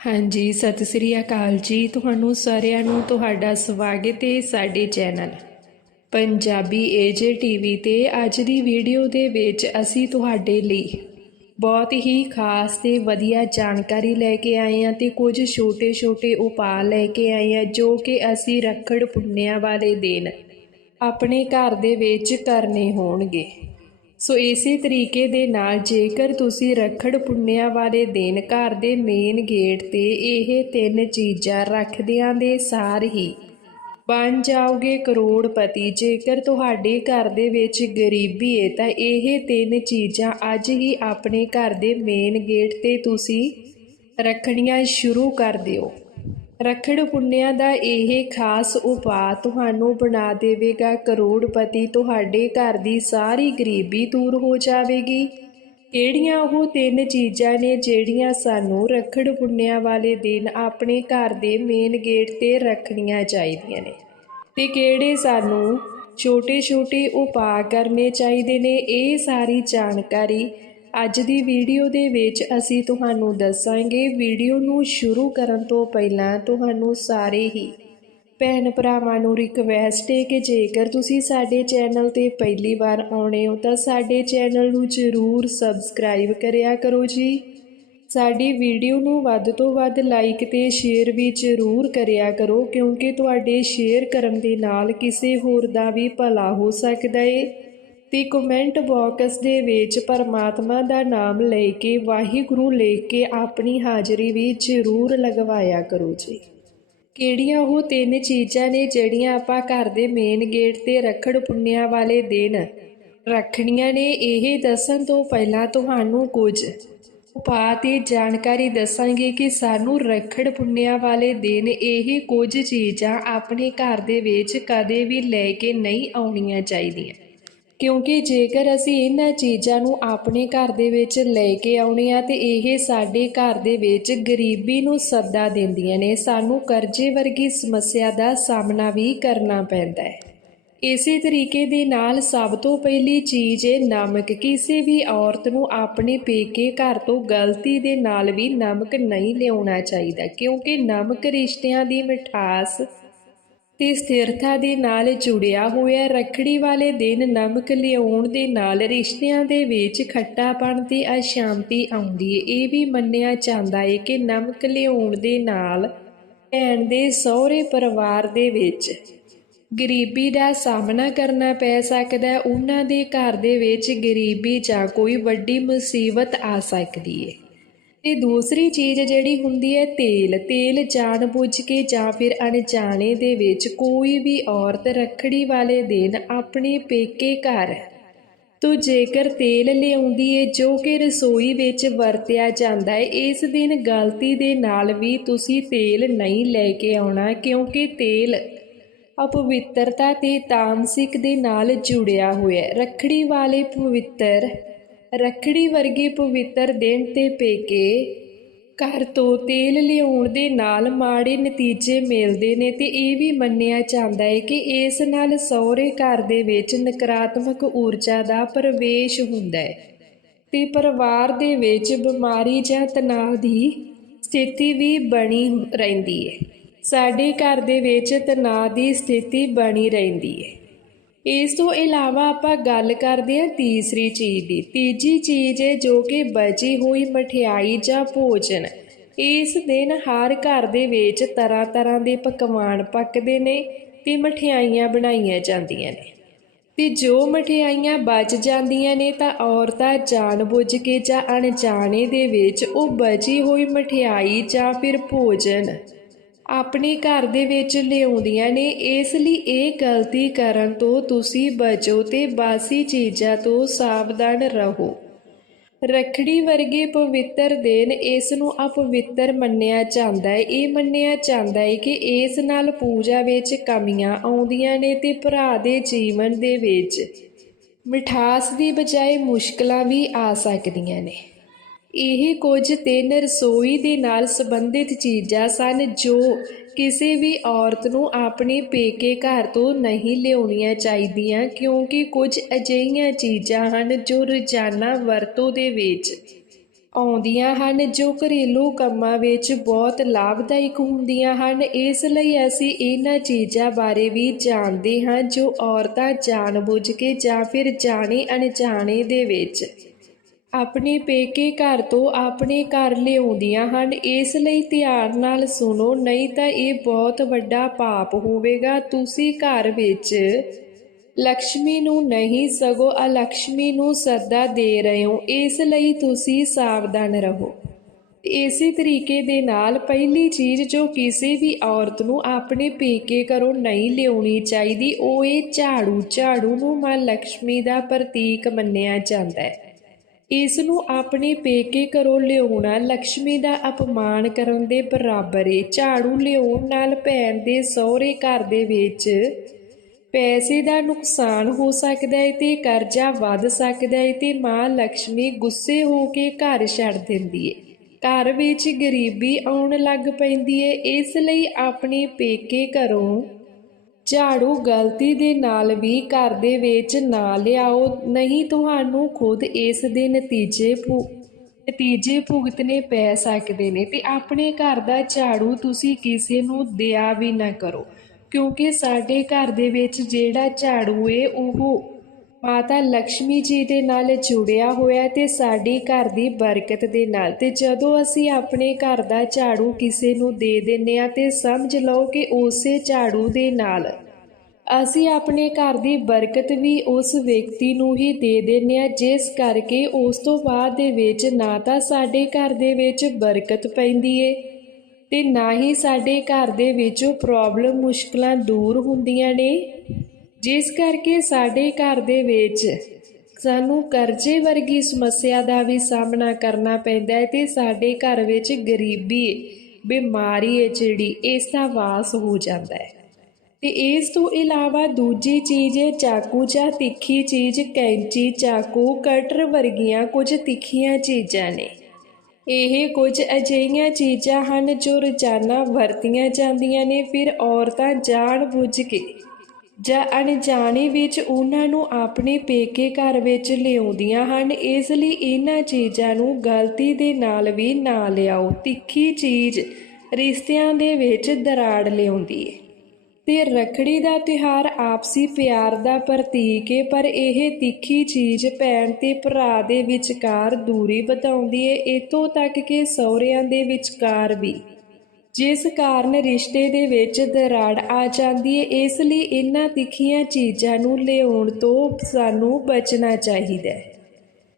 ਹਾਂਜੀ, ਸਤਿ ਸ੍ਰੀ ਅਕਾਲ ਜੀ। ਤੁਹਾਨੂੰ ਸਾਰਿਆਂ ਨੂੰ ਤੁਹਾਡਾ ਸਵਾਗਤ ਹੈ ਸਾਡੇ ਚੈਨਲ ਪੰਜਾਬੀ ਏਜੇ ਟੀਵੀ ਤੇ। ਅੱਜ ਦੀ ਵੀਡੀਓ ਦੇ ਵਿੱਚ ਅਸੀਂ ਤੁਹਾਡੇ ਲਈ ਬਹੁਤ ਹੀ ਖਾਸ ਤੇ ਵਧੀਆ ਜਾਣਕਾਰੀ ਲੈ ਕੇ ਆਏ ਹਾਂ ਤੇ ਕੁਝ ਛੋਟੇ-ਛੋਟੇ ਉਪਾਅ ਲੈ ਕੇ ਆਏ ਹਾਂ ਜੋ ਕਿ ਅਸੀਂ ਰੱਖੜ ਪੁੰਨਿਆ ਵਾਲੇ ਦਿਨ ਆਪਣੇ ਘਰ ਦੇ ਵਿੱਚ ਕਰਨੇ ਹੋਣਗੇ। ਸੋ ਇਸੇ ਤਰੀਕੇ ਦੇ ਨਾਲ ਜੇਕਰ ਤੁਸੀਂ ਰੱਖੜ ਪੁੰਨਿਆ ਵਾਲੇ ਦਿਨ ਘਰ ਦੇ ਮੇਨ ਗੇਟ ਤੇ ਇਹ ਤਿੰਨ ਚੀਜ਼ਾਂ ਰੱਖਦਿਆਂ ਦੇ ਸਾਰ ਹੀ ਬਣ ਜਾਓਗੇ ਕਰੋੜਪਤੀ। ਜੇਕਰ ਤੁਹਾਡੇ ਘਰ ਦੇ ਵਿੱਚ ਗਰੀਬੀ ਹੈ ਤਾਂ ਇਹ ਤਿੰਨ ਚੀਜ਼ਾਂ ਅੱਜ ਹੀ ਆਪਣੇ ਘਰ ਦੇ ਮੇਨ ਗੇਟ ਤੇ ਤੁਸੀਂ ਰੱਖਣੀਆਂ ਸ਼ੁਰੂ ਕਰ ਦਿਓ। ਰੱਖੜ ਪੁੰਨਿਆ ਦਾ ਇਹ ਖਾਸ ਉਪਾਅ ਤੁਹਾਨੂੰ ਬਣਾ ਦੇਵੇਗਾ। ਕਰੋੜਪਤੀ ਤੁਹਾਡੇ ਘਰ ਦੀ ਸਾਰੀ ਗਰੀਬੀ ਦੂਰ ਹੋ ਜਾਵੇਗੀ। ਕਿਹੜੀਆਂ ਉਹ ਤਿੰਨ ਚੀਜ਼ਾਂ ਨੇ ਜਿਹੜੀਆਂ ਸਾਨੂੰ ਰੱਖੜ ਪੁੰਨਿਆ ਵਾਲੇ ਦਿਨ ਆਪਣੇ ਘਰ ਦੇ ਮੇਨ ਗੇਟ ਤੇ ਰੱਖਣੀਆਂ ਚਾਹੀਦੀਆਂ ਨੇ? ਤੇ ਕਿਹੜੇ ਸਾਨੂੰ ਛੋਟੇ-ਛੋਟੇ ਉਪਾਅ ਕਰਨੇ ਚਾਹੀਦੇ ਨੇ? ਇਹ ਸਾਰੀ ਜਾਣਕਾਰੀ ਅੱਜ ਦੀ ਵੀਡੀਓ ਦੇ ਵਿੱਚ ਅਸੀਂ ਤੁਹਾਨੂੰ ਦੱਸਾਂਗੇ, ਵੀਡੀਓ ਨੂੰ ਸ਼ੁਰੂ ਕਰਨ ਤੋਂ ਪਹਿਲਾਂ ਤੁਹਾਨੂੰ ਸਾਰੇ ਹੀ ਭੈਣ ਭਰਾਵਾਂ ਨੂੰ ਰਿਕਵੈਸਟ ਹੈ ਕਿ ਜੇਕਰ ਤੁਸੀਂ ਸਾਡੇ ਚੈਨਲ ਤੇ ਪਹਿਲੀ ਵਾਰ ਆਉਣੇ ਹੋ ਤਾਂ ਸਾਡੇ ਚੈਨਲ ਨੂੰ ਜ਼ਰੂਰ ਸਬਸਕ੍ਰਾਈਬ ਕਰਿਆ ਕਰੋ ਜੀ। ਸਾਡੀ ਵੀਡੀਓ ਨੂੰ ਵੱਧ ਤੋਂ ਵੱਧ ਲਾਈਕ ਤੇ ਸ਼ੇਅਰ ਵੀ ਜ਼ਰੂਰ ਕਰਿਆ ਕਰੋ, ਕਿਉਂਕਿ ਤੁਹਾਡੇ ਸ਼ੇਅਰ ਕਰਨ ਦੇ ਨਾਲ ਕਿਸੇ ਹੋਰ ਦਾ ਵੀ ਭਲਾ ਹੋ ਸਕਦਾ ਏ। ਤੇ ਕਮੈਂਟ ਬਾਕਸ ਦੇ ਵਿੱਚ ਪਰਮਾਤਮਾ ਦਾ ਨਾਮ ਲੈ ਕੇ ਵਾਹਿਗੁਰੂ ਲਿਖ ਕੇ ਆਪਣੀ ਹਾਜ਼ਰੀ ਵੀ ਜ਼ਰੂਰ ਲਗਵਾਇਆ ਕਰੋ ਜੀ। ਕਿਹੜੀਆਂ ਉਹ ਤਿੰਨ ਚੀਜ਼ਾਂ ਨੇ ਜਿਹੜੀਆਂ ਆਪਾਂ ਘਰ ਦੇ ਮੇਨ ਗੇਟ ਤੇ ਰੱਖੜ ਪੁੰਨਿਆ ਵਾਲੇ ਦਿਨ ਰੱਖਣੀਆਂ ਨੇ, ਇਹ ਦੱਸਣ ਤੋਂ ਪਹਿਲਾਂ ਤੁਹਾਨੂੰ ਕੁਝ ਉਪਾਅ ਤੇ ਜਾਣਕਾਰੀ ਦੱਸਾਂਗੇ ਕਿ ਸਾਨੂੰ ਰੱਖੜ ਪੁੰਨਿਆ ਵਾਲੇ ਦਿਨ ਇਹ ਕੁਝ ਚੀਜ਼ਾਂ ਆਪਣੇ ਘਰ ਦੇ ਵਿੱਚ ਕਦੇ ਵੀ ਲੈ ਕੇ ਨਹੀਂ ਆਉਣੀਆਂ ਚਾਹੀਦੀਆਂ। ਕਿਉਂਕਿ ਜੇਕਰ ਅਸੀਂ ਇਹਨਾਂ ਚੀਜ਼ਾਂ ਨੂੰ ਆਪਣੇ ਘਰ ਦੇ ਵਿੱਚ ਲੈ ਕੇ ਆਉਣੇ ਆ ਤੇ ਇਹ ਸਾਡੇ ਘਰ ਦੇ ਵਿੱਚ ਗਰੀਬੀ ਨੂੰ ਸੱਦਾ ਦਿੰਦੀਆਂ ਨੇ, ਸਾਨੂੰ ਕਰਜ਼ੇ ਵਰਗੀ ਸਮੱਸਿਆ ਦਾ ਸਾਹਮਣਾ ਵੀ ਕਰਨਾ ਪੈਂਦਾ ਹੈ। ਇਸੇ ਤਰੀਕੇ ਦੇ ਨਾਲ ਸਭ ਤੋਂ ਪਹਿਲੀ ਚੀਜ਼ ਹੈ ਨਮਕ, ਕਿਸੇ ਵੀ ਔਰਤ ਨੂੰ ਆਪਣੇ ਪੇਕੇ ਘਰ ਤੋਂ ਗਲਤੀ ਦੇ ਨਾਲ ਵੀ ਨਮਕ ਨਹੀਂ ਲਿਆਉਣਾ ਚਾਹੀਦਾ, ਕਿਉਂਕਿ ਨਮਕ ਰਿਸ਼ਤਿਆਂ ਦੀ ਮਿਠਾਸ ਤੇ ਸਥਿਰਤਾ ਦੇ ਨਾਲ ਜੁੜਿਆ ਹੋਇਆ ਰੱਖੜੀ ਵਾਲੇ ਦਿਨ ਨਮਕ ਲਿਆਉਣ ਦੇ ਨਾਲ ਰਿਸ਼ਤਿਆਂ ਦੇ ਵਿੱਚ ਖੱਟਾਪਣ ਤੇ ਅਸ਼ਾਂਤੀ ਆਉਂਦੀ ਹੈ ਇਹ ਵੀ ਮੰਨਿਆ ਜਾਂਦਾ ਹੈ ਕਿ ਨਮਕ ਲਿਆਉਣ ਦੇ ਨਾਲ ਭੈਣ ਦੇ ਸਹੁਰੇ ਪਰਿਵਾਰ ਦੇ ਵਿੱਚ ਗਰੀਬੀ ਦਾ ਸਾਹਮਣਾ ਕਰਨਾ ਪੈ ਸਕਦਾ ਹੈ ਉਹਨਾਂ ਦੇ ਘਰ ਦੇ ਵਿੱਚ ਗਰੀਬੀ ਜਾਂ ਕੋਈ ਵੱਡੀ ਮੁਸੀਬਤ ਆ ਸਕਦੀ ਹੈ ਤੇ ਦੂਸਰੀ ਚੀਜ਼ ਜਿਹੜੀ ਹੁੰਦੀ ਹੈ ਤੇਲ ਤੇਲ ਜਾਣਬੁੱਝ ਕੇ ਜਾਂ ਫਿਰ ਅਣਜਾਣੇ ਦੇ ਵਿੱਚ ਕੋਈ ਵੀ ਔਰਤ ਰੱਖੜੀ ਵਾਲੇ ਦਿਨ ਆਪਣੇ ਪੇਕੇ ਘਰ। ਤੋਂ ਜੇਕਰ ਤੇਲ ਲਿਆਉਂਦੀ ਹੈ ਜੋ ਕਿ ਰਸੋਈ ਵਿੱਚ ਵਰਤਿਆ ਜਾਂਦਾ ਹੈ ਇਸ ਦਿਨ ਗਲਤੀ ਦੇ ਨਾਲ ਵੀ ਤੁਸੀਂ ਤੇਲ ਨਹੀਂ ਲੈ ਕੇ ਆਉਣਾ, ਕਿਉਂਕਿ ਤੇਲ ਅਪਵਿੱਤਰਤਾ ਤੇ ਤਾਮਸਿਕ ਦੇ ਨਾਲ ਜੁੜਿਆ ਹੋਇਆ ਹੈ ਰੱਖੜੀ ਵਾਲੇ ਪਵਿੱਤਰ ਰੱਖੜੀ ਵਰਗੇ ਪਵਿੱਤਰ ਦਿਨ ਤੇ ਪੇਕੇ ਘਰ ਤੋਂ ਤੇਲ ਲਿਆਉਣ ਦੇ ਨਾਲ ਮਾੜੇ ਨਤੀਜੇ ਮਿਲਦੇ ਨੇ ਤੇ ਇਹ ਵੀ ਮੰਨਿਆ ਜਾਂਦਾ ਹੈ ਕਿ ਇਸ ਨਾਲ ਸਹੁਰੇ ਘਰ ਦੇ ਵਿੱਚ ਨਕਾਰਾਤਮਕ ਊਰਜਾ ਦਾ ਪ੍ਰਵੇਸ਼ ਹੁੰਦਾ ਹੈ ਤੇ ਪਰਿਵਾਰ ਦੇ ਵਿੱਚ ਬਿਮਾਰੀ ਜਾਂ ਤਣਾਅ ਦੀ ਸਥਿਤੀ ਵੀ ਬਣੀ ਰਹਿੰਦੀ ਹੈ ਸਾਡੇ ਘਰ ਦੇ ਵਿੱਚ ਤਣਾਅ ਦੀ ਸਥਿਤੀ ਬਣੀ ਰਹਿੰਦੀ ਹੈ ਇਸ ਤੋਂ ਇਲਾਵਾ ਆਪਾਂ ਗੱਲ ਕਰਦੇ ਹਾਂ ਤੀਸਰੀ ਚੀਜ਼ ਦੀ। ਤੀਜੀ ਚੀਜ਼ ਹੈ ਜੋ ਕਿ ਬਚੀ ਹੋਈ ਮਠਿਆਈ ਜਾਂ ਭੋਜਨ। ਇਸ ਦਿਨ ਹਰ ਘਰ ਦੇ ਵਿੱਚ ਤਰ੍ਹਾਂ ਤਰ੍ਹਾਂ ਦੇ ਪਕਵਾਨ ਪੱਕਦੇ ਨੇ ਤੇ ਮਠਿਆਈਆਂ ਬਣਾਈਆਂ ਜਾਂਦੀਆਂ ਨੇ। ਤੇ ਜੋ ਮਠਿਆਈਆਂ ਬਚ ਜਾਂਦੀਆਂ ਨੇ ਤਾਂ ਔਰਤਾਂ ਜਾਣਬੁੱਝ ਕੇ ਜਾਂ ਅਣਜਾਣੇ ਦੇ ਵਿੱਚ ਉਹ ਬਚੀ ਹੋਈ ਮਠਿਆਈ ਜਾਂ ਫਿਰ ਭੋਜਨ ਆਪਣੇ ਘਰ ਦੇ ਵਿੱਚ ਲਿਆਉਂਦੀਆਂ ਨੇ, ਇਸ ਲਈ ਇਹ ਗਲਤੀ ਕਰਨ ਤੋਂ ਤੁਸੀਂ ਬਚੋ ਤੇ ਬਾਸੀ ਚੀਜ਼ਾਂ ਤੋਂ ਸਾਵਧਾਨ ਰਹੋ। ਰੱਖੜੀ ਵਰਗੇ ਪਵਿੱਤਰ ਦਿਨ ਇਸ ਨੂੰ ਅਪਵਿੱਤਰ ਮੰਨਿਆ ਜਾਂਦਾ ਹੈ। ਇਹ ਮੰਨਿਆ ਜਾਂਦਾ ਹੈ ਕਿ ਇਸ ਨਾਲ ਪੂਜਾ ਵਿੱਚ ਕਮੀਆਂ ਆਉਂਦੀਆਂ ਨੇ ਤੇ ਭਰਾ ਦੇ ਜੀਵਨ ਦੇ ਵਿੱਚ ਮਿਠਾਸ ਦੀ ਬਜਾਏ ਮੁਸ਼ਕਲਾਂ ਵੀ ਆ ਸਕਦੀਆਂ ਨੇ। ਇਹ ਕੁਝ ਤਿੰਨ ਰਸੋਈ ਦੇ ਨਾਲ ਸੰਬੰਧਿਤ ਚੀਜ਼ਾਂ ਸਨ ਜੋ ਕਿਸੇ ਵੀ ਔਰਤ ਨੂੰ ਆਪਣੇ ਪੇਕੇ ਘਰ ਤੋਂ ਨਹੀਂ ਲਿਆਉਣੀਆਂ ਚਾਹੀਦੀਆਂ ਕਿਉਂਕਿ ਕੁਝ ਅਜਿਹੀਆਂ ਚੀਜ਼ਾਂ ਹਨ ਜੋ ਰੋਜ਼ਾਨਾ ਵਰਤੋਂ ਦੇ ਵਿੱਚ ਆਉਂਦੀਆਂ ਹਨ, ਜੋ ਘਰੇਲੂ ਕੰਮਾਂ ਵਿੱਚ ਬਹੁਤ ਲਾਭਦਾਇਕ ਹੁੰਦੀਆਂ ਹਨ। ਇਸ ਲਈ ਅਸੀਂ ਇਹਨਾਂ ਚੀਜ਼ਾਂ ਬਾਰੇ ਵੀ ਜਾਣਦੇ ਹਾਂ ਜੋ ਔਰਤਾਂ ਜਾਣਬੁੱਝ ਕੇ ਜਾਂ ਫਿਰ ਜਾਣੇ ਅਣਜਾਣੇ ਦੇ ਵਿੱਚ ਆਪਣੇ ਪੇਕੇ ਘਰ ਤੋਂ ਆਪਣੇ ਘਰ ਲਿਆਉਂਦੀਆਂ ਹਨ। ਇਸ ਲਈ ਧਿਆਨ ਨਾਲ ਸੁਣੋ, ਨਹੀਂ ਤਾਂ ਇਹ ਬਹੁਤ ਵੱਡਾ ਪਾਪ ਹੋਵੇਗਾ। ਤੁਸੀਂ ਘਰ ਵਿੱਚ ਲక్ష్ਮੀ ਨੂੰ ਨਹੀਂ, ਸਗੋ ਅਲక్ష్ਮੀ ਨੂੰ ਸੱਦਾ ਦੇ ਰਹੇ ਹੋ। ਇਸ ਲਈ ਤੁਸੀਂ ਸਾਵਧਾਨ ਰਹੋ। ਇਸੇ ਤਰੀਕੇ ਦੇ ਨਾਲ ਪਹਿਲੀ ਚੀਜ਼ ਜੋ ਕਿਸੇ ਵੀ ਔਰਤ ਨੂੰ ਆਪਣੇ ਪੇਕੇ ਘਰੋਂ ਨਹੀਂ ਲਿਆਉਣੀ ਚਾਹੀਦੀ, ਉਹ ਇਹ ਝਾੜੂ ਝਾੜੂ ਨੂੰ ਮਾਂ ਲక్ష్ਮੀ ਦਾ ਪ੍ਰਤੀਕ ਮੰਨਿਆ ਜਾਂਦਾ ਹੈ। ਇਸ ਨੂੰ ਆਪਣੇ ਪੇਕੇ ਘਰੋਂ ਲਿਆਉਣਾ ਲక్ష్ਮੀ ਦਾ ਅਪਮਾਨ ਕਰਨ ਦੇ ਬਰਾਬਰ ਏ। ਝਾੜੂ ਲਿਆਉਣ ਨਾਲ ਭੈਣ ਦੇ ਸਹੁਰੇ ਘਰ ਦੇ ਵਿੱਚ ਪੈਸੇ ਦਾ ਨੁਕਸਾਨ ਹੋ ਸਕਦਾ ਹੈ ਤੇ ਕਰਜ਼ਾ ਵੱਧ ਸਕਦਾ ਹੈ ਤੇ ਮਾਂ ਲక్ష్ਮੀ ਗੁੱਸੇ ਹੋ ਕੇ ਘਰ ਛੱਡ ਦਿੰਦੀ ਹੈ ਘਰ ਵਿੱਚ ਗਰੀਬੀ ਆਉਣ ਲੱਗ ਪੈਂਦੀ ਹੈ ਇਸ ਲਈ ਆਪਣੇ ਪੇਕੇ ਘਰੋਂ ਝਾੜੂ ਗਲਤੀ ਦੇ ਨਾਲ ਵੀ ਘਰ ਦੇ ਵਿੱਚ ਨਾ ਲਿਆਓ। ਨਹੀਂ ਤੁਹਾਨੂੰ ਖੁਦ ਇਸ ਦੇ ਨਤੀਜੇ ਭੁ, ਨਤੀਜੇ ਭੁਗਤਣੇ ਪੈ ਸਕਦੇ ਨੇ ਤੇ ਆਪਣੇ ਘਰ ਦਾ ਝਾੜੂ ਤੁਸੀਂ ਕਿਸੇ ਨੂੰ ਦਿਆ ਵੀ ਨਾ ਕਰੋ। ਕਿਉਂਕਿ ਸਾਡੇ ਘਰ ਦੇ ਵਿੱਚ ਜਿਹੜਾ ਝਾੜੂ ਏ, ਉਹ ਮਾਤਾ ਲక్ష్ਮੀ ਜੀ ਦੇ ਨਾਲ ਜੁੜਿਆ ਹੋਇਆ ਤੇ ਸਾਡੇ ਘਰ ਦੀ ਬਰਕਤ ਦੇ ਨਾਲ ਤੇ ਜਦੋਂ ਅਸੀਂ ਆਪਣੇ ਘਰ ਦਾ ਝਾੜੂ ਕਿਸੇ ਨੂੰ ਦੇ ਦਿੰਨੇ ਆ ਤੇ ਸਮਝ ਲਓ ਕਿ ਉਸੇ ਝਾੜੂ ਦੇ ਨਾਲ ਅਸੀਂ ਆਪਣੇ ਘਰ ਦੀ ਬਰਕਤ ਵੀ ਉਸ ਵਿਅਕਤੀ ਨੂੰ ਹੀ ਦੇ ਦਿੰਨੇ ਆ ਜਿਸ ਕਰਕੇ ਉਸ ਤੋਂ ਬਾਅਦ ਦੇ ਵਿੱਚ ਨਾ ਤਾਂ ਸਾਡੇ ਘਰ ਦੇ ਵਿੱਚ ਬਰਕਤ ਪੈਂਦੀ ਏ ਤੇ ਨਾ ਹੀ ਸਾਡੇ ਘਰ ਦੇ ਵਿੱਚੋਂ ਪ੍ਰੋਬਲਮ ਮੁਸ਼ਕਲਾਂ ਦੂਰ ਹੁੰਦੀਆਂ ਨੇ। ਜਿਸ ਕਰਕੇ ਸਾਡੇ ਘਰ ਦੇ ਵਿੱਚ ਸਾਨੂੰ ਕਰਜ਼ੇ ਵਰਗੀ ਸਮੱਸਿਆ ਦਾ ਵੀ ਸਾਹਮਣਾ ਕਰਨਾ ਪੈਂਦਾ ਹੈ ਤੇ ਸਾਡੇ ਘਰ ਵਿੱਚ ਗਰੀਬੀ, ਬਿਮਾਰੀ ਹੈ ਜਿਹੜੀ, ਇਸ ਦਾ ਵਾਸ ਹੋ ਜਾਂਦਾ ਹੈ। ਤੇ ਇਸ ਤੋਂ ਇਲਾਵਾ ਦੂਜੀ ਚੀਜ਼ ਹੈ, ਚਾਕੂ ਜਾਂ ਤਿੱਖੀ ਚੀਜ਼, ਕੈਂਚੀ, ਚਾਕੂ, ਕਟਰ ਵਰਗੀਆਂ ਕੁਝ ਤਿੱਖੀਆਂ ਚੀਜ਼ਾਂ ਨੇ। ਇਹ ਕੁਝ ਅਜਿਹੀਆਂ ਚੀਜ਼ਾਂ ਹਨ ਜੋ ਰੋਜ਼ਾਨਾ ਵਰਤੀਆਂ ਜਾਂਦੀਆਂ ਨੇ, ਫਿਰ ਔਰਤਾਂ ਜਾਣ ਬੁੱਝ ਕੇ ਜਾਂ ਅਣਜਾਣੇ ਵਿੱਚ ਉਹਨਾਂ ਨੂੰ ਆਪਣੇ ਪੇਕੇ ਘਰ ਵਿੱਚ ਲਿਆਉਂਦੀਆਂ ਹਨ, ਇਸ ਲਈ ਇਹਨਾਂ ਚੀਜ਼ਾਂ ਨੂੰ ਗਲਤੀ ਦੇ ਨਾਲ ਵੀ ਨਾ ਲਿਆਓ। ਤਿੱਖੀ ਚੀਜ਼ ਰਿਸ਼ਤਿਆਂ ਦੇ ਵਿੱਚ ਦਰਾੜ ਲਿਆਉਂਦੀ ਹੈ ਤੇ ਰਖੜੀ ਦਾ ਤਿਉਹਾਰ ਆਪਸੀ ਪਿਆਰ ਦਾ ਪ੍ਰਤੀਕ ਹੈ ਪਰ ਇਹ ਤਿੱਖੀ ਚੀਜ਼ ਭੈਣ ਤੇ ਭਰਾ ਦੇ ਵਿਚਕਾਰ ਦੂਰੀ ਵਧਾਉਂਦੀ ਹੈ ਇਤੋਂ ਤੱਕ ਕਿ ਸਹੁਰਿਆਂ ਦੇ ਵਿਚਕਾਰ ਵੀ। ਜਿਸ ਕਾਰਨ ਰਿਸ਼ਤੇ ਦੇ ਵਿੱਚ ਦਰਾੜ ਆ ਜਾਂਦੀ ਹੈ ਇਸ ਲਈ ਇਹਨਾਂ ਤਿੱਖੀਆਂ ਚੀਜ਼ਾਂ ਨੂੰ ਲਿਆਉਣ ਤੋਂ ਸਾਨੂੰ ਬਚਣਾ ਚਾਹੀਦਾ ਹੈ।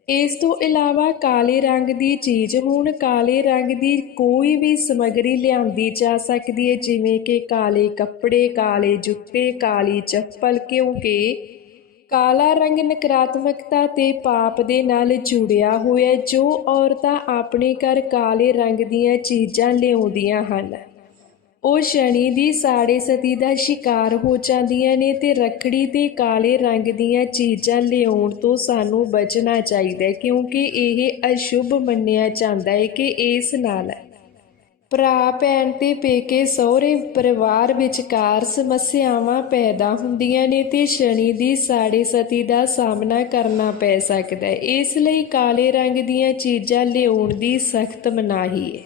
ਇਸ ਤੋਂ ਇਲਾਵਾ ਕਾਲੇ ਰੰਗ ਦੀ ਚੀਜ਼, ਹੁਣ ਕਾਲੇ ਰੰਗ ਦੀ ਕੋਈ ਵੀ ਸਮੱਗਰੀ ਲਿਆਂਦੀ ਜਾ ਸਕਦੀ ਹੈ ਜਿਵੇਂ ਕਿ ਕਾਲੇ ਕੱਪੜੇ, ਕਾਲੇ ਜੁੱਤੇ, ਕਾਲੀ ਚੱਪਲ, ਕਿਉਂਕਿ ਕਾਲਾ ਰੰਗ ਨਕਾਰਾਤਮਕਤਾ ਤੇ ਪਾਪ ਦੇ ਨਾਲ ਜੁੜਿਆ ਹੋਇਆ ਜੋ ਔਰਤਾਂ ਆਪਣੇ ਘਰ ਕਾਲੇ ਰੰਗ ਦੀਆਂ ਚੀਜ਼ਾਂ ਲਿਆਉਂਦੀਆਂ ਹਨ। ਉਹ ਸ਼ਨੀ ਦੀ ਸਾੜੇ ਸਤੀ ਦਾ ਸ਼ਿਕਾਰ ਹੋ ਜਾਂਦੀਆਂ ਨੇ ਤੇ ਰਖੜੀ ਤੇ ਕਾਲੇ ਰੰਗ ਦੀਆਂ ਚੀਜ਼ਾਂ ਲਿਆਉਣ ਤੋਂ ਸਾਨੂੰ ਬਚਣਾ ਚਾਹੀਦਾ ਹੈ, ਕਿਉਂਕਿ ਇਹ ਅਸ਼ੁਭ ਮੰਨਿਆ ਜਾਂਦਾ ਹੈ ਕਿ ਇਸ ਨਾਲ ਭਰਾ, ਭੈਣ ਤੇ ਪੇਕੇ ਸਹੁਰੇ ਪਰਿਵਾਰ ਵਿਚਕਾਰ ਸਮੱਸਿਆਵਾਂ ਪੈਦਾ ਹੁੰਦੀਆਂ ਨੇ ਤੇ ਸ਼ਨੀ ਦੀ ਸਾੜੇ ਸਤੀ ਦਾ ਸਾਹਮਣਾ ਕਰਨਾ ਪੈ ਸਕਦਾ ਹੈ। ਇਸ ਲਈ ਕਾਲੇ ਰੰਗ ਦੀਆਂ ਚੀਜ਼ਾਂ ਲਿਆਉਣ ਦੀ ਸਖਤ ਮਨਾਹੀ ਹੈ।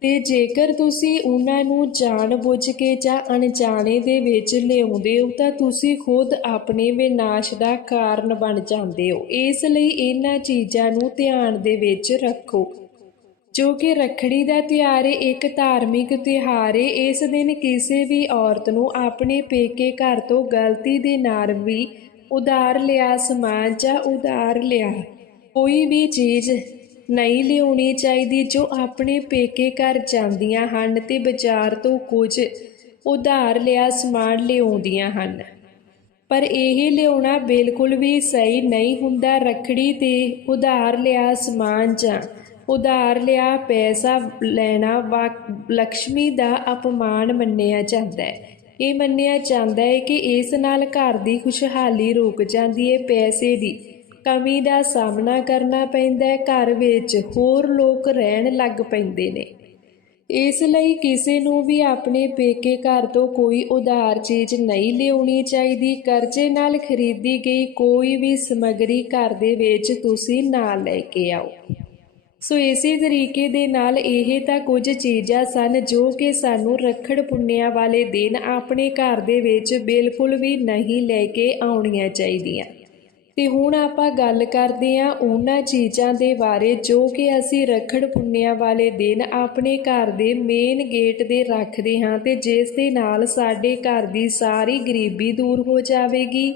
ਤੇ ਜੇਕਰ ਤੁਸੀਂ ਉਹਨਾਂ ਨੂੰ ਜਾਣ ਬੁੱਝ ਕੇ ਜਾਂ ਅਣਜਾਣੇ ਦੇ ਵਿੱਚ ਲਿਆਉਂਦੇ ਹੋ, ਤਾਂ ਤੁਸੀਂ ਖੁਦ ਆਪਣੇ ਵਿਨਾਸ਼ ਦਾ ਕਾਰਨ ਬਣ ਜਾਂਦੇ ਹੋ। ਇਸ ਲਈ ਇਹਨਾਂ ਚੀਜ਼ਾਂ ਨੂੰ ਧਿਆਨ ਦੇ ਵਿੱਚ ਰੱਖੋ। ਜੋ ਕਿ ਰੱਖੜੀ ਦਾ ਤਿਉਹਾਰ ਇੱਕ ਧਾਰਮਿਕ ਤਿਉਹਾਰ ਹੈ ਇਸ ਦਿਨ ਕਿਸੇ ਵੀ ਔਰਤ ਨੂੰ ਆਪਣੇ ਪੇਕੇ ਘਰ ਤੋਂ ਗਲਤੀ ਦੇ ਨਾਲ ਵੀ ਉਧਾਰ ਲਿਆ, ਸਮਾਨ ਜਾਂ ਉਧਾਰ ਲਿਆ। ਕੋਈ ਵੀ ਚੀਜ਼ ਨਹੀਂ ਲਿਆਉਣੀ ਚਾਹੀਦੀ, ਜੋ ਆਪਣੇ ਪੇਕੇ ਘਰ ਜਾਂਦੀਆਂ ਹਨ ਤੇ ਬਾਜ਼ਾਰ ਤੋਂ ਕੁਝ ਉਧਾਰ ਲਿਆ, ਸਮਾਨ ਲਿਆਉਂਦੀਆਂ ਹਨ। ਪਰ ਇਹ ਲਿਆਉਣਾ ਬਿਲਕੁਲ ਵੀ ਸਹੀ ਨਹੀਂ ਹੁੰਦਾ। ਰੱਖੜੀ ਤੇ ਉਧਾਰ ਲਿਆ, ਸਮਾਨ ਜਾਂ ਉਧਾਰ ਲਿਆ, ਪੈਸਾ ਲੈਣਾ ਵਾ ਲక్ష్ਮੀ ਦਾ ਅਪਮਾਨ ਮੰਨਿਆ ਜਾਂਦਾ ਹੈ। ਇਹ ਮੰਨਿਆ ਜਾਂਦਾ ਹੈ ਕਿ ਇਸ ਨਾਲ ਘਰ ਦੀ ਖੁਸ਼ਹਾਲੀ ਰੁਕ ਜਾਂਦੀ ਹੈ ਪੈਸੇ ਦੀ। ਕਮੀ ਦਾ ਸਾਹਮਣਾ ਕਰਨਾ ਪੈਂਦਾ ਹੈ, ਘਰ ਵਿੱਚ ਹੋਰ ਲੋਕ ਰਹਿਣ ਲੱਗ ਪੈਂਦੇ ਨੇ। ਇਸ ਲਈ ਕਿਸੇ ਨੂੰ ਵੀ ਆਪਣੇ ਪੇਕੇ ਘਰ ਤੋਂ ਕੋਈ ਉਧਾਰ ਚੀਜ਼ ਨਹੀਂ ਲਿਆਉਣੀ ਚਾਹੀਦੀ। ਕਰਜ਼ੇ ਨਾਲ ਖਰੀਦੀ ਗਈ ਕੋਈ ਵੀ ਸਮੱਗਰੀ ਘਰ ਦੇ ਵਿੱਚ ਤੁਸੀਂ ਨਾ ਲੈ ਕੇ ਆਓ। ਸੋ ਇਸੇ ਤਰੀਕੇ ਦੇ ਨਾਲ ਇਹ ਤਾਂ ਕੁਝ ਚੀਜ਼ਾਂ ਸਨ ਜੋ ਕਿ ਸਾਨੂੰ ਰੱਖੜ ਪੁੰਨਿਆ ਵਾਲੇ ਦਿਨ ਆਪਣੇ ਘਰ ਦੇ ਵਿੱਚ ਬਿਲਕੁਲ ਵੀ ਨਹੀਂ ਲੈ ਕੇ ਆਉਣੀਆਂ ਚਾਹੀਦੀਆਂ। ਤੇ ਹੁਣ ਆਪਾਂ ਗੱਲ ਕਰਦੇ ਹਾਂ ਉਹਨਾਂ ਚੀਜ਼ਾਂ ਦੇ ਬਾਰੇ ਜੋ ਕਿ ਅਸੀਂ ਰੱਖੜ ਪੁੰਨਿਆ ਵਾਲੇ ਦਿਨ ਆਪਣੇ ਘਰ ਦੇ ਮੇਨ ਗੇਟ ਦੇ ਰੱਖਦੇ ਹਾਂ ਤੇ ਜਿਸ ਦੇ ਨਾਲ ਸਾਡੇ ਘਰ ਦੀ ਸਾਰੀ ਗਰੀਬੀ ਦੂਰ ਹੋ ਜਾਵੇਗੀ।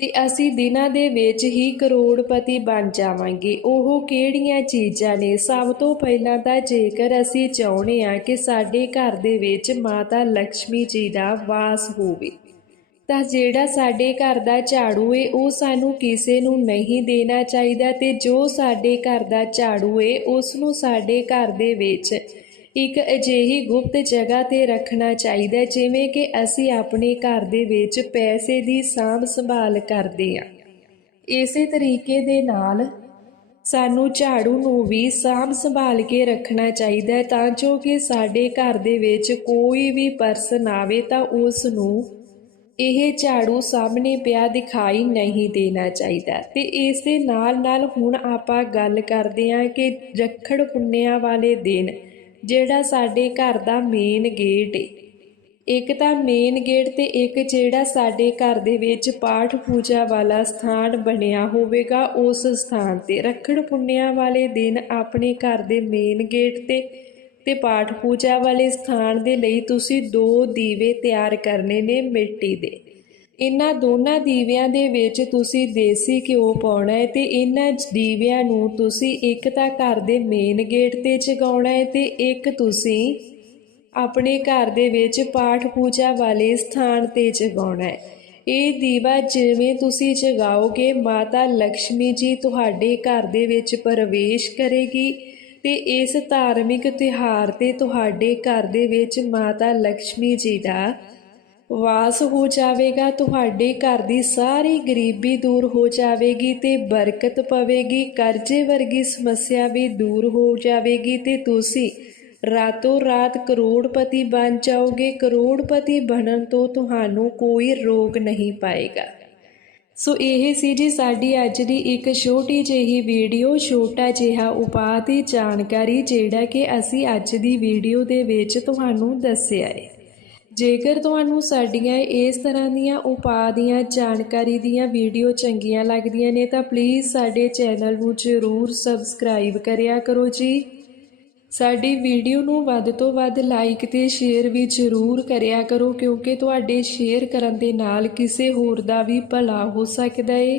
ਤੇ ਅਸੀਂ ਦਿਨਾਂ ਦੇ ਵਿੱਚ ਹੀ ਕਰੋੜਪਤੀ ਬਣ ਜਾਵਾਂਗੇ। ਉਹ ਕਿਹੜੀਆਂ ਚੀਜ਼ਾਂ ਨੇ? ਸਭ ਤੋਂ ਪਹਿਲਾਂ ਤਾਂ ਜੇਕਰ ਅਸੀਂ ਚਾਹੁੰਦੇ ਹਾਂ ਕਿ ਸਾਡੇ ਘਰ ਦੇ ਵਿੱਚ ਮਾਤਾ ਲక్ష్ਮੀ ਜੀ ਦਾ ਵਾਸ ਹੋਵੇ, ਤਾਂ ਜਿਹੜਾ ਸਾਡੇ ਘਰ ਦਾ ਝਾੜੂ ਏ, ਉਹ ਸਾਨੂੰ ਕਿਸੇ ਨੂੰ ਨਹੀਂ ਦੇਣਾ ਚਾਹੀਦਾ ਤੇ ਜੋ ਸਾਡੇ ਘਰ ਦਾ ਝਾੜੂ ਏ, ਉਸ ਨੂੰ ਸਾਡੇ ਘਰ ਦੇ ਵਿੱਚ ਇੱਕ ਅਜਿਹੀ ਗੁਪਤ ਜਗ੍ਹਾ ਤੇ ਰੱਖਣਾ ਚਾਹੀਦਾ ਜਿਵੇਂ ਕਿ ਅਸੀਂ ਆਪਣੇ ਘਰ ਦੇ ਵਿੱਚ ਪੈਸੇ ਦੀ ਸਾਂਭ ਸੰਭਾਲ ਕਰਦੇ ਹਾਂ। ਇਸੇ ਤਰੀਕੇ ਦੇ ਨਾਲ ਸਾਨੂੰ ਝਾੜੂ ਨੂੰ ਵੀ ਸਾਂਭ ਸੰਭਾਲ ਕੇ ਰੱਖਣਾ ਚਾਹੀਦਾ ਤਾਂ ਜੋ ਕਿ ਸਾਡੇ ਘਰ ਦੇ ਵਿੱਚ ਕੋਈ ਵੀ ਪਰਸਨ ਆਵੇ, ਤਾਂ ਉਸ ਨੂੰ ਇਹ ਝਾੜੂ ਸਾਹਮਣੇ ਪਿਆ ਦਿਖਾਈ ਨਹੀਂ ਦੇਣਾ ਚਾਹੀਦਾ ਤੇ ਇਸ ਦੇ ਨਾਲ ਨਾਲ ਹੁਣ ਆਪਾਂ ਗੱਲ ਕਰਦੇ ਹਾਂ ਕਿ ਰੱਖੜ ਪੁੰਨਿਆ ਵਾਲੇ ਦਿਨ ਜਿਹੜਾ ਸਾਡੇ ਘਰ ਦਾ ਮੇਨ ਗੇਟ ਏ। ਇੱਕ ਤਾਂ ਮੇਨ ਗੇਟ ਤੇ ਇੱਕ ਜਿਹੜਾ ਸਾਡੇ ਘਰ ਦੇ ਵਿੱਚ ਪਾਠ ਪੂਜਾ ਵਾਲਾ ਸਥਾਨ ਬਣਿਆ ਹੋਵੇਗਾ, ਉਸ ਸਥਾਨ ਤੇ ਰੱਖੜ ਪੁੰਨਿਆ ਵਾਲੇ ਦਿਨ ਆਪਣੇ ਘਰ ਦੇ ਮੇਨ ਗੇਟ ਤੇ ਤੇ ਪਾਠ ਪੂਜਾ ਵਾਲੇ ਸਥਾਨ ਦੇ ਲਈ ਤੁਸੀਂ ਦੋ ਦੀਵੇ ਤਿਆਰ ਕਰਨੇ ਨੇ ਮਿੱਟੀ ਦੇ। ਇਹਨਾਂ ਦੋਨਾਂ ਦੀਵਿਆਂ ਦੇ ਵਿੱਚ ਤੁਸੀਂ ਦੇਸੀ ਘਿਓ ਪਾਉਣਾ ਹੈ ਤੇ ਇਹਨਾਂ ਦੀਵਿਆਂ ਨੂੰ ਤੁਸੀਂ ਇੱਕ ਤਾਂ ਘਰ ਦੇ ਮੇਨ ਗੇਟ ਤੇ ਜਗਾਉਣਾ ਹੈ ਤੇ ਇੱਕ ਤੁਸੀਂ ਆਪਣੇ ਘਰ ਦੇ ਵਿੱਚ ਪਾਠ ਪੂਜਾ ਵਾਲੇ ਸਥਾਨ ਤੇ ਜਗਾਉਣਾ ਹੈ। ਇਹ ਦੀਵਾ ਜਿਵੇਂ ਤੁਸੀਂ ਜਗਾਓਗੇ, ਮਾਤਾ ਲక్ష్ਮੀ ਜੀ ਤੁਹਾਡੇ ਘਰ ਦੇ ਵਿੱਚ ਪ੍ਰਵੇਸ਼ ਕਰੇਗੀ ਤੇ ਇਸ ਧਾਰਮਿਕ ਤਿਹਾਰ ਤੇ ਤੁਹਾਡੇ ਘਰ ਦੇ ਵਿੱਚ ਮਾਤਾ ਲక్ష్ਮੀ ਜੀ ਦਾ ਵਾਸ ਹੋ ਜਾਵੇਗਾ, ਤੁਹਾਡੇ ਘਰ ਦੀ ਸਾਰੀ ਗਰੀਬੀ ਦੂਰ ਹੋ ਜਾਵੇਗੀ ਤੇ ਬਰਕਤ ਪਵੇਗੀ, ਕਰਜ਼ੇ ਵਰਗੀ ਸਮੱਸਿਆ ਵੀ ਦੂਰ ਹੋ ਜਾਵੇਗੀ ਤੇ ਤੁਸੀਂ ਰਾਤੋਂ ਰਾਤ ਕਰੋੜਪਤੀ ਬਣ ਜਾਓਗੇ, ਕਰੋੜਪਤੀ ਬਣਨ ਤੋਂ ਤੁਹਾਨੂੰ ਕੋਈ ਰੋਗ ਨਹੀਂ ਪਾਏਗਾ। ਸੋ ਇਹ ਸੀ ਜੀ ਸਾਡੀ ਅੱਜ ਦੀ ਇੱਕ ਛੋਟੀ ਜਿਹੀ ਵੀਡੀਓ, ਛੋਟਾ ਜਿਹਾ ਉਪਾਅ ਦੀ ਜਾਣਕਾਰੀ, ਜਿਹੜਾ ਕਿ ਅਸੀਂ ਅੱਜ ਦੀ ਵੀਡੀਓ ਦੇ ਵਿੱਚ ਤੁਹਾਨੂੰ ਦੱਸਿਆ ਹੈ। ਜੇਕਰ ਤੁਹਾਨੂੰ ਸਾਡੀਆਂ ਇਸ ਤਰ੍ਹਾਂ ਦੀਆਂ ਉਪਾਅ ਦੀਆਂ ਜਾਣਕਾਰੀ ਦੀਆਂ ਵੀਡੀਓ ਚੰਗੀਆਂ ਲੱਗਦੀਆਂ ਨੇ, ਤਾਂ ਪਲੀਜ਼ ਸਾਡੇ ਚੈਨਲ ਨੂੰ ਜ਼ਰੂਰ ਸਬਸਕ੍ਰਾਈਬ ਕਰਿਆ ਕਰੋ ਜੀ। ਸਾਡੀ ਵੀਡੀਓ ਨੂੰ ਵੱਧ ਤੋਂ ਵੱਧ ਲਾਈਕ ਤੇ ਸ਼ੇਅਰ ਵੀ ਜ਼ਰੂਰ ਕਰਿਆ ਕਰੋ, ਕਿਉਂਕਿ ਤੁਹਾਡੇ ਸ਼ੇਅਰ ਕਰਨ ਦੇ ਨਾਲ ਕਿਸੇ ਹੋਰ ਦਾ ਵੀ ਭਲਾ ਹੋ ਸਕਦਾ ਏ।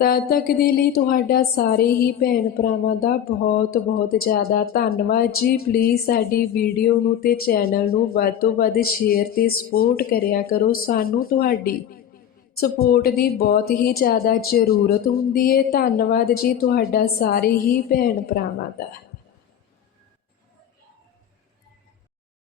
ਤਦ ਤੱਕ ਦੇ ਲਈ ਤੁਹਾਡਾ ਸਾਰੇ ਹੀ ਭੈਣ ਭਰਾਵਾਂ ਦਾ ਬਹੁਤ ਬਹੁਤ ਜ਼ਿਆਦਾ ਧੰਨਵਾਦ ਜੀ। ਪਲੀਜ਼ ਸਾਡੀ ਵੀਡੀਓ ਨੂੰ ਤੇ ਚੈਨਲ ਨੂੰ ਵੱਧ ਤੋਂ ਵੱਧ ਸ਼ੇਅਰ ਤੇ ਸਪੋਰਟ ਕਰਿਆ ਕਰੋ। ਸਾਨੂੰ ਤੁਹਾਡੀ ਸਪੋਰਟ ਦੀ ਬਹੁਤ ਹੀ ਜ਼ਿਆਦਾ ਜ਼ਰੂਰਤ ਹੁੰਦੀ ਹੈ ਧੰਨਵਾਦ ਜੀ ਤੁਹਾਡਾ ਸਾਰੇ ਹੀ ਭੈਣ ਭਰਾਵਾਂ ਦਾ।